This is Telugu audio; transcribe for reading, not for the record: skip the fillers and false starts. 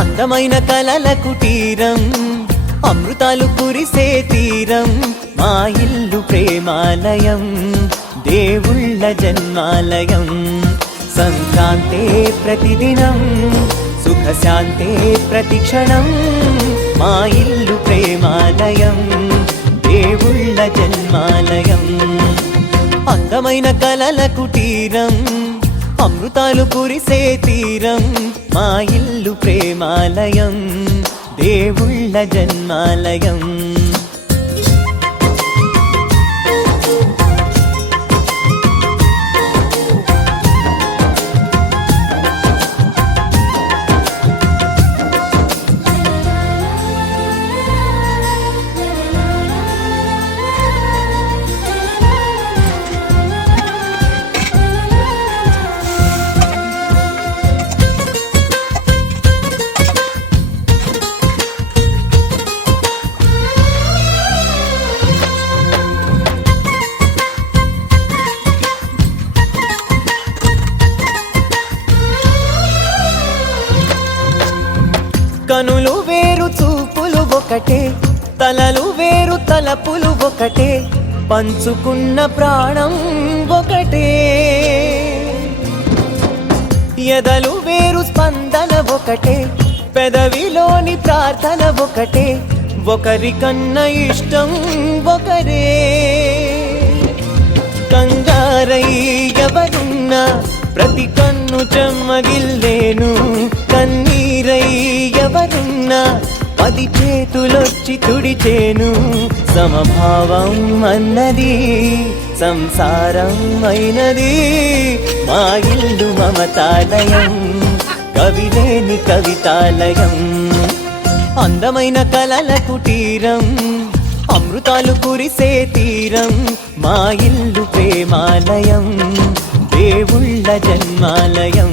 అందమైన కలల కుటీరం, అమృతాలు కురిసే తీరం, మా ఇల్లు ప్రేమాలయం, దేవుళ్ళ జన్మాలయం. సంక్రాంతే ప్రతిదినం, సుఖశాంతే ప్రతిక్షణం, మా ఇల్లు ప్రేమాలయం, దేవుళ్ళ జన్మాలయం. అందమైన కలల కుటీరం, అమృతాలు కురిసే తీరం, మా ఇల్లు ప్రేమాలయం, దేవుళ్ళ జన్మాలయం. కనులు వేరు చూపులు ఒకటే, తలలు వేరు తలపులు ఒకటే, పంచుకున్న ప్రాణం ఒకటే. ఎదలు వేరు స్పందన ఒకటే, పెదవిలోని ప్రార్థన ఒకటే, ఒకరికన్నా ఇష్టం ఒకరే. కంగారై ఎవరున్నా ప్రతి కన్ను చెమ్మగిల్లేను, కన్నీరై ఎవరున్నా 10 చేతులొచ్చి తుడిచేను. సమభావం అన్నది సంసారం అయినది, మా ఇల్లు మమతాలయం, కవిలేని కవితాలయం. అందమైన కలల కుటీరం, అమృతాలు కురిసే తీరం, మా ఇల్లు ప్రేమాలయం, దేవుళ్ళ జన్మాలయం.